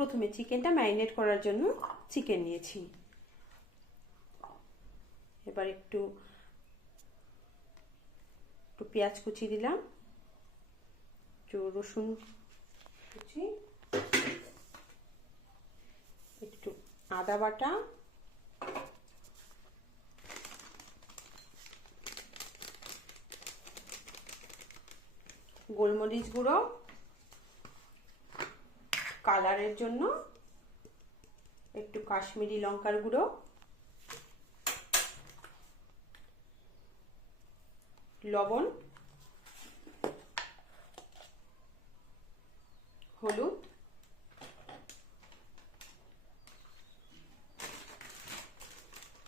প্রথমে চিকেনটা ম্যারিনেট করার জন্য চিকেন নিয়েছি। এবার একটু পেঁয়াজ কুচি দিলাম, একটু রসুন কুচি, একটু আদা বাটা, গোলমরিচ গুঁড়ো কালারের জন্য, একটু কাশ্মীরি লঙ্কার গুঁড়ো, লবণ, হলুদ,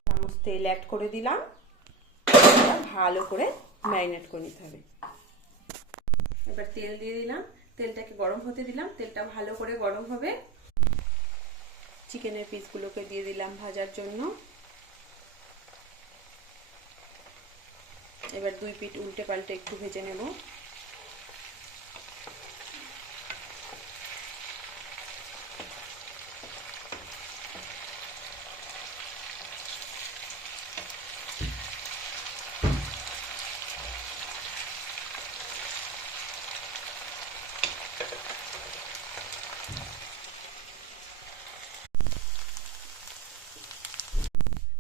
চামচ তেল অ্যাড করে দিলাম। ভালো করে ম্যারিনেট করে নিতে হবে। এবার তেল দিয়ে দিলাম, তেলটাকে গরম হতে দিলাম, তেলটা ভালো করে গরম হবে। চিকেনের পিসগুলোকে দিয়ে দিলাম ভাজার জন্য। এবার দুই পিঠ উল্টে পাল্টে একটু ভেজে নেব।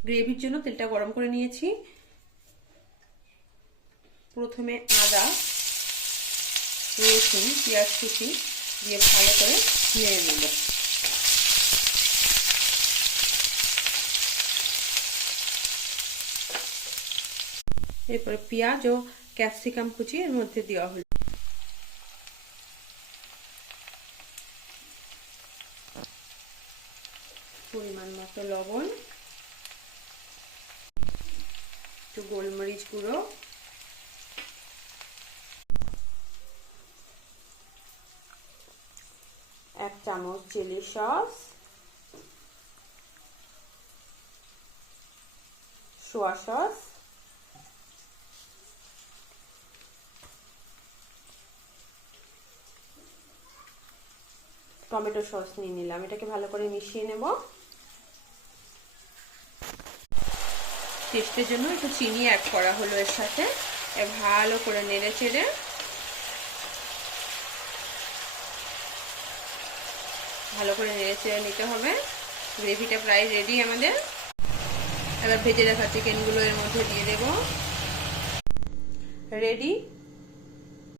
গ্রেভির জন্য তেলটা গরম করে নিয়েছি। প্রথমে আদা, রসুন, পেঁয়াজ কুচি দিয়ে ভালো করে নেড়ে নেব। এরপরে পেঁয়াজ ও ক্যাপসিকাম কুচি এর মধ্যে দেওয়া হলো। পরিমাণ মতো লবণ, একটু গোলমরিচ গুঁড়ো, এক চামচ chilli sauce, soya sauce, tomato sauce নিয়ে নিলাম। এটাকে ভালো করে মিশিয়ে নেব। টেস্টের জন্য একটু চিনি অ্যাড করা হলো এর সাথে। ভালো করে নেড়ে চেড়ে নিতে হবে। গ্রেভিটা প্রায় রেডি আমাদের। এবার ভেজে রাখা চিকেনগুলো এর মধ্যে দিয়ে দেব। রেডি